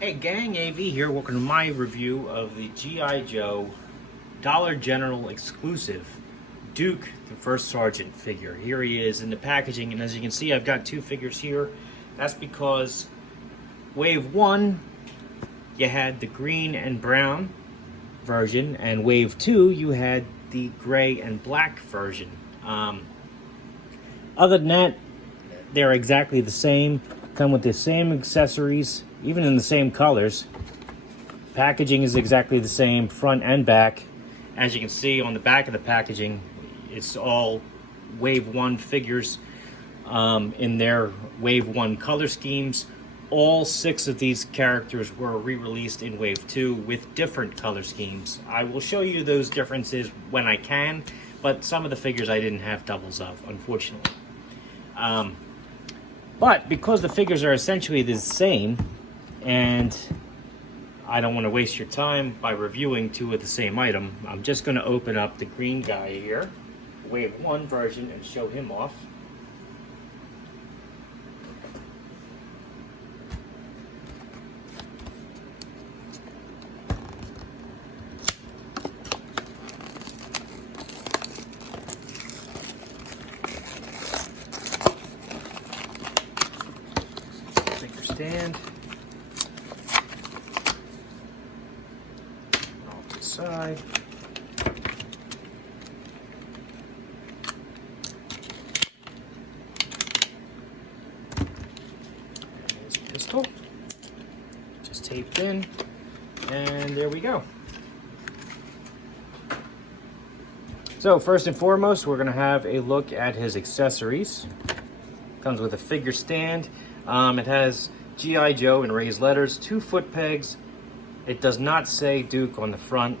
Hey gang, AV here. Welcome to my review of the G.I. Joe Dollar General exclusive Duke, the first Sargent figure. Here he is in the packaging, and as you can see, I've got two figures here. That's because Wave 1, you had the green and brown version, and Wave 2, you had the gray and black version. Other than that, they're exactly the same, come with the same accessories, even in the same colors. Packaging is exactly the same, front and back. As you can see on the back of the packaging, it's all Wave 1 figures in their Wave 1 color schemes. All 6 of these characters were re-released in Wave 2 with different color schemes. I will show you those differences when I can, but some of the figures I didn't have doubles of, unfortunately. But because the figures are essentially the same, and I don't want to waste your time by reviewing 2 of the same item, I'm just going to open up the green guy here, Wave 1 version, and show him off. Figure stand. Off to the side. There's a pistol. Just taped in. And there we go. So first and foremost, we're going to have a look at his accessories. Comes with a figure stand. It has G.I. Joe in raised letters, 2 foot pegs. It does not say Duke on the front.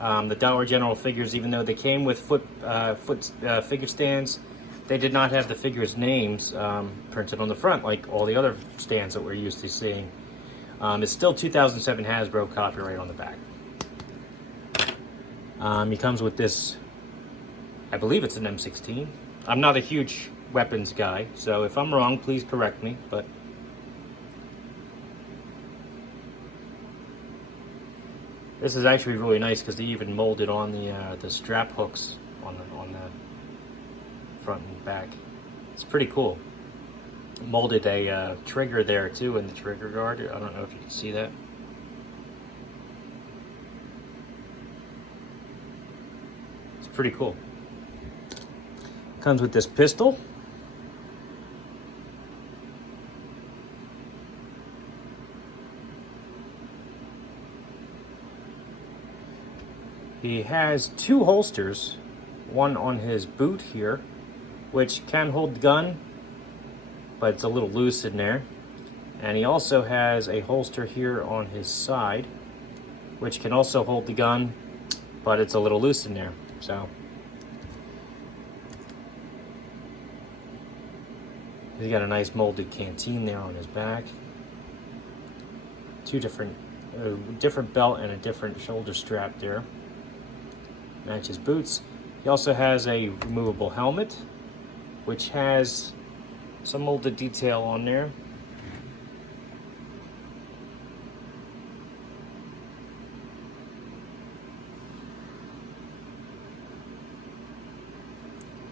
The Dollar General figures, even though they came with figure stands, they did not have the figures' names printed on the front like all the other stands that we're used to seeing. It's still 2007 Hasbro copyright on the back. He comes with this, I believe it's an M16. I'm not a huge weapons guy, so if I'm wrong, please correct me, but this is actually really nice because they even molded on the strap hooks on the front and back. It's pretty cool. Molded a trigger there too in the trigger guard. I don't know if you can see that. It's pretty cool. Comes with this pistol. He has 2 holsters, one on his boot here, which can hold the gun, but it's a little loose in there. And he also has a holster here on his side, which can also hold the gun, but it's a little loose in there. So he's got a nice molded canteen there on his back. 2 different belt and a different shoulder strap there. Matches boots. He also has a removable helmet, which has some molded detail on there.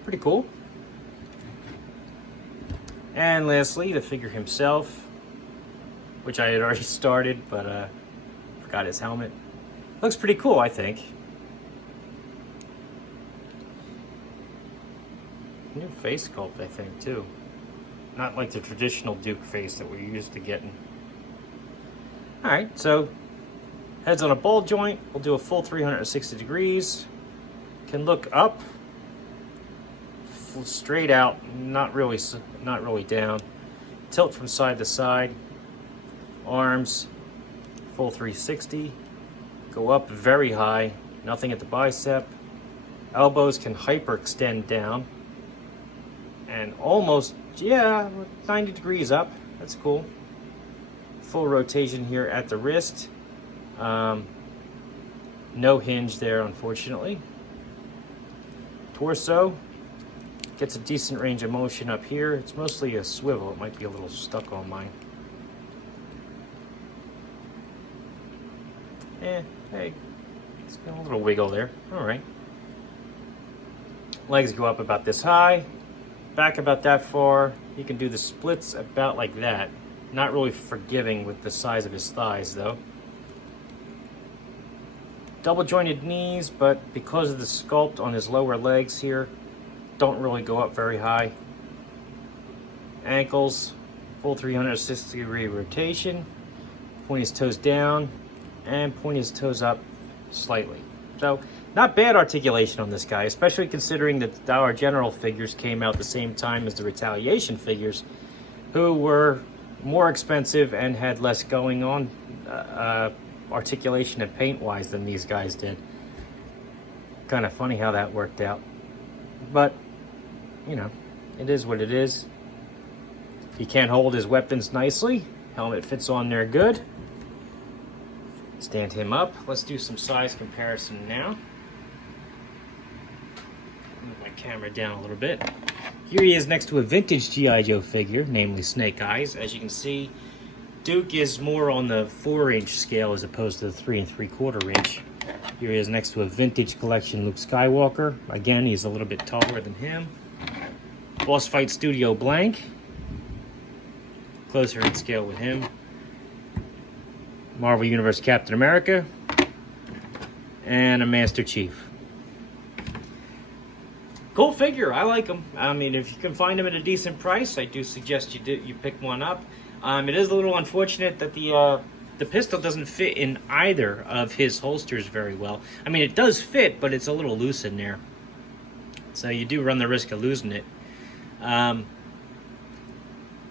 Pretty cool. And lastly, the figure himself, which I had already started, but forgot his helmet. Looks pretty cool, I think. New face sculpt, I think, too. Not like the traditional Duke face that we're used to getting. Alright, so head's on a ball joint. We'll do a full 360 degrees. Can look up, straight out, not really down. Tilt from side to side. Arms, full 360. Go up very high, nothing at the bicep. Elbows can hyperextend down. And almost, 90 degrees up. That's cool. Full rotation here at the wrist. No hinge there, unfortunately. Torso gets a decent range of motion up here. It's mostly a swivel. It might be a little stuck on mine. Hey, it's got a little wiggle there. All right. Legs go up about this high, back about that far. You can do the splits about like that. Not really forgiving with the size of his thighs though. Double jointed knees, but because of the sculpt on his lower legs here, don't really go up very high. Ankles, full 360-degree rotation. Point his toes down and point his toes up slightly. So not bad articulation on this guy, especially considering that our general figures came out the same time as the retaliation figures, who were more expensive and had less going on articulation and paint wise than these guys did. Kind of funny how that worked out, but you know, it is what it is. He can't hold his weapons nicely. Helmet fits on there good. Stand him up. Let's do some size comparison now. Move my camera down a little bit. Here he is next to a vintage G.I. Joe figure, namely Snake Eyes. As you can see, Duke is more on the 4-inch scale as opposed to the 3 3/4 inch. Here he is next to a vintage collection Luke Skywalker. Again, he's a little bit taller than him. Boss Fight Studio Blank. Closer in scale with him. Marvel Universe Captain America. And a Master Chief. Cool figure, I like them. I mean, if you can find them at a decent price, I do suggest you pick one up. It is a little unfortunate that the pistol doesn't fit in either of his holsters very well. I mean, it does fit, but it's a little loose in there. So you do run the risk of losing it.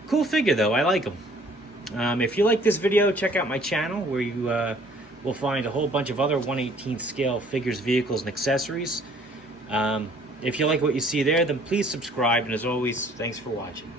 Cool figure though, I like them. If you like this video, check out my channel where you will find a whole bunch of other 1/18 scale figures, vehicles, and accessories. If you like what you see there, then please subscribe, and as always, thanks for watching.